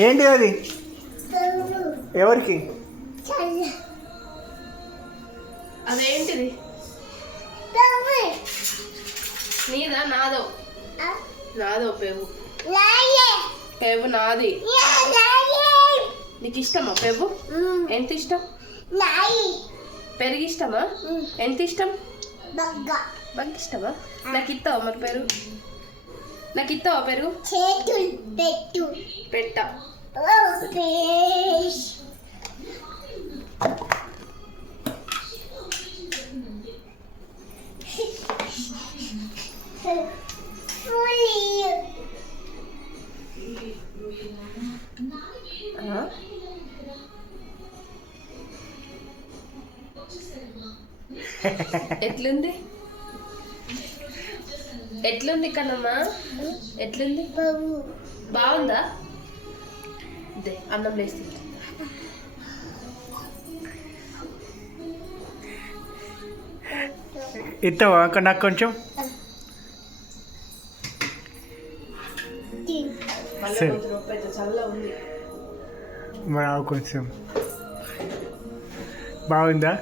ఏంటి అది? ఎవరికి? అదేంటిది? నీదా నాదో? నాదో పెవ్వు. పెవ్వు నాది. నీకు ఇష్టమా పెవ్వు? ఎంత ఇష్టం? పెరుగు ఇష్టమా? ఎంత ఇష్టం? బాగా ఇష్టమా? నాకు ఇస్తావా మరి పెరుగు? నాకు ఇస్తావా పెరుగు? పెట్టా. ఎట్లుంది? ఎట్లుంది కన్నమ్మా? ఎట్లుంది? బాగుందా? అదే అన్నం లేస్తుంది. ఇస్తావా నాకు కొంచెం? చల్లగా ఉంది. కొంచెం బాగుందా?